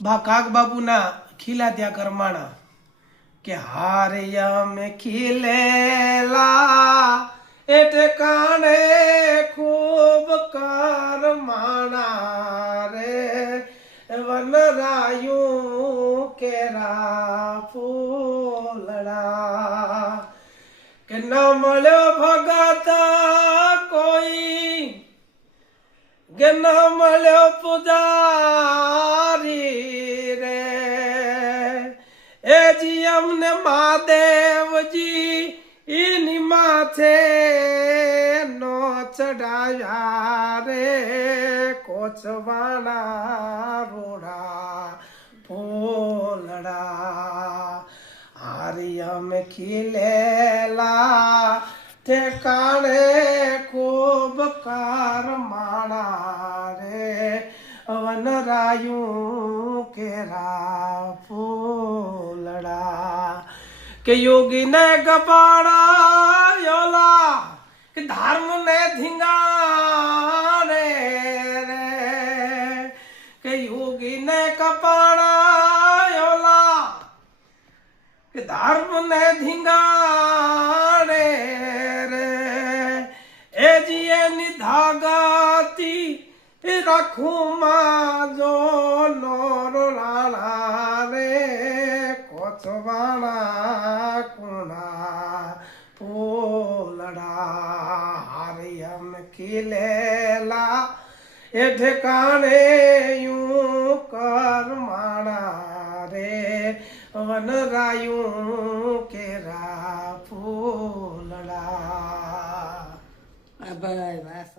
કાગ બાપુના ખીલા ત્યાં કરમાણા કે હારિયા મેં ખીલેલા એટલે કાણે ખૂબ કરમાણા રે વનરાયું કેરા ફૂલડા કે ન મળ્યો ભગત કોઈ કે ન મળ્યો પૂજારી રે એ જી અમને મહાદેવજી એની માથે નો ચડાયા રે કોચવાણા રોડા ફૂલડા હારિયમ ખીલેલા ઠેકાણે ખૂબ કરમાણા રે વનરાયું કેરા ફૂલડા કે યોગી ને ગપાડા કે ધર્મ ને ધીંગાણે રે કે યોગી ને કપાડા કે ધર્મ ને ધીંગાણે રે એ જીએ નિધાગતી રાખું માં જો નોરો લાલા રે કોચવાણા કુણા ફૂલડા હારિયમ ખીલેલા એ ઠેકાણે યું કરમાણા રે વનરાયું કેરા ફૂલડા. ભાઈ વાસ